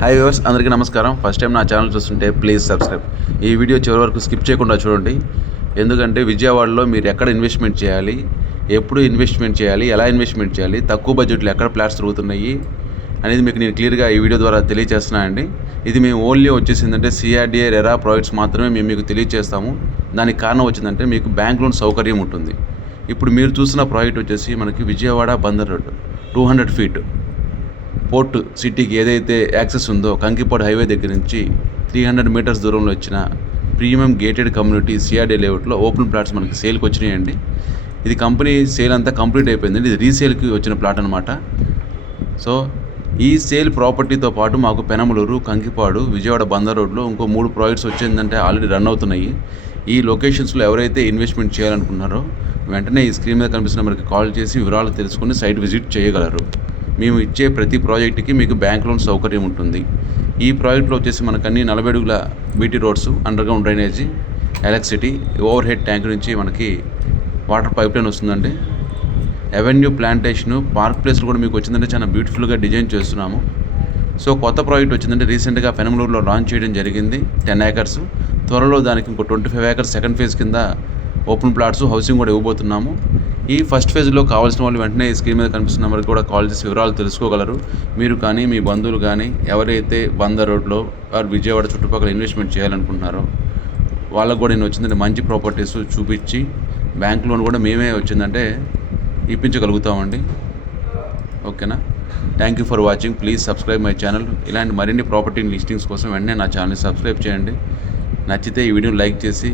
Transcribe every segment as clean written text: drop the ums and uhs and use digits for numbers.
Hi viewers, అందరికీ నమస్కారం. First time నా ఛానల్ చూస్తుంటే ప్లీజ్ సబ్స్క్రైబ్. ఈ వీడియో చివరి వరకు స్కిప్ చేయకుండా చూడండి. ఎందుకంటే విజయవాడలో మీరు ఎక్కడ ఇన్వెస్ట్మెంట్ చేయాలి, ఎప్పుడు ఇన్వెస్ట్మెంట్ చేయాలి, ఎలా ఇన్వెస్ట్మెంట్ చేయాలి, తక్కువ బడ్జెట్లో ఎక్కడ ఫ్లాట్స్ దొరుకుతున్నాయి అనేది మీకు నేను క్లియర్గా ఈ వీడియో ద్వారా తెలియజేస్తున్నానండి. ఇది మేము ఓన్లీ వచ్చేసిందంటే సిఆర్డిఏ రెరా ప్రాజెక్ట్స్ మాత్రమే మేము మీకు తెలియజేస్తాము. దానికి కారణం వచ్చిందంటే మీకు బ్యాంక్ లోన్ సౌకర్యం ఉంటుంది. ఇప్పుడు మీరు చూసిన ప్రాజెక్ట్ వచ్చేసి మనకి Vijayawada Bandar road 200 feet port సిటీకి ఏదైతే యాక్సెస్ ఉందో కంకిపాడు హైవే దగ్గర నుంచి 300 మీటర్స్ దూరంలో వచ్చిన ప్రీమియం గేటెడ్ కమ్యూనిటీ సిఆర్డీ లేఅవుట్లో ఓపెన్ ప్లాట్స్ మనకి సేల్కి వచ్చినాయండి. ఇది కంపెనీ సేల్ అంతా కంప్లీట్ అయిపోయిందండి. ఇది రీసేల్కి వచ్చిన ప్లాట్ అనమాట. సో ఈ సేల్ ప్రాపర్టీతో పాటు మాకు పెనమలూరు, కంకిపాడు, విజయవాడ బందర్ రోడ్లో ఇంకో 3 ప్రాజెక్ట్స్ వచ్చిందంటే ఆల్రెడీ రన్ అవుతున్నాయి. ఈ లొకేషన్స్లో ఎవరైతే ఇన్వెస్ట్మెంట్ చేయాలనుకున్నారో వెంటనే ఈ స్క్రీన్ మీద కనిపిస్తున్న మనకి కాల్ చేసి వివరాలు తెలుసుకుని సైట్ విజిట్ చేయగలరు. మేము ఇచ్చే ప్రతి ప్రాజెక్టుకి మీకు బ్యాంక్ లోన్ సౌకర్యం ఉంటుంది. ఈ ప్రాజెక్ట్లో వచ్చేసి మనకు అన్ని 40 అడుగుల BT roads, underground drainage, electricity, over head tank నుంచి మనకి వాటర్ పైప్ లైన్ వస్తుందండి. అవెన్యూ ప్లాంటేషను, పార్క్ ప్లేస్లు కూడా మీకు వచ్చిందంటే చాలా బ్యూటిఫుల్గా డిజైన్ చేస్తున్నాము. సో కొత్త ప్రాజెక్ట్ వచ్చిందంటే రీసెంట్గా పెనమలూరులో లాంచ్ చేయడం జరిగింది. 10 ఏకర్స్. త్వరలో దానికి ఇంకో 25 ఏకర్స్ సెకండ్ ఫేజ్ కింద ఓపెన్ ప్లాట్స్, హౌసింగ్ కూడా ఇవ్వబోతున్నాము. ఈ ఫస్ట్ ఫేజ్లో కావాల్సిన వాళ్ళు వెంటనే ఈ స్క్రీన్ మీద కనిపిస్తున్న నెంబర్కి కూడా కాల్ చేసి వివరాలు తెలుసుకోగలరు. మీరు కానీ మీ బంధువులు కానీ ఎవరైతే బందర్ రోడ్లో విజయవాడ చుట్టుపక్కల ఇన్వెస్ట్మెంట్ చేయాలనుకుంటున్నారో వాళ్ళకు కూడా నేను వచ్చిందంటే మంచి ప్రాపర్టీస్ చూపించి బ్యాంక్ లోన్ కూడా మేమే వచ్చిందంటే ఇప్పించగలుగుతామండి. ఓకేనా? Thank you for watching. Please subscribe my channel. ఇలాంటి మరిన్ని ప్రాపర్టీ లిస్టింగ్స్ కోసం వెంటనే నా ఛానల్ని సబ్స్క్రైబ్ చేయండి. నచ్చితే ఈ వీడియోని లైక్ చేసి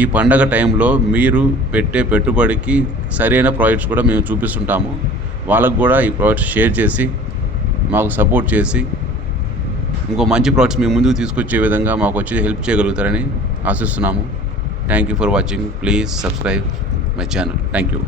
ఈ పండగ టైంలో మీరు పెట్టే పెట్టుబడికి సరైన ప్రాజెక్ట్స్ కూడా మేము చూపిస్తుంటాము. వాళ్ళకు కూడా ఈ ప్రాజెక్ట్స్ షేర్ చేసి మాకు సపోర్ట్ చేసి ఇంకో మంచి ప్రాజెక్ట్స్ మీ ముందుకు తీసుకొచ్చే విధంగా మాకు వచ్చి హెల్ప్ చేయగలుగుతారని ఆశిస్తున్నాము. Thank you for watching. Please subscribe my channel. Thank you.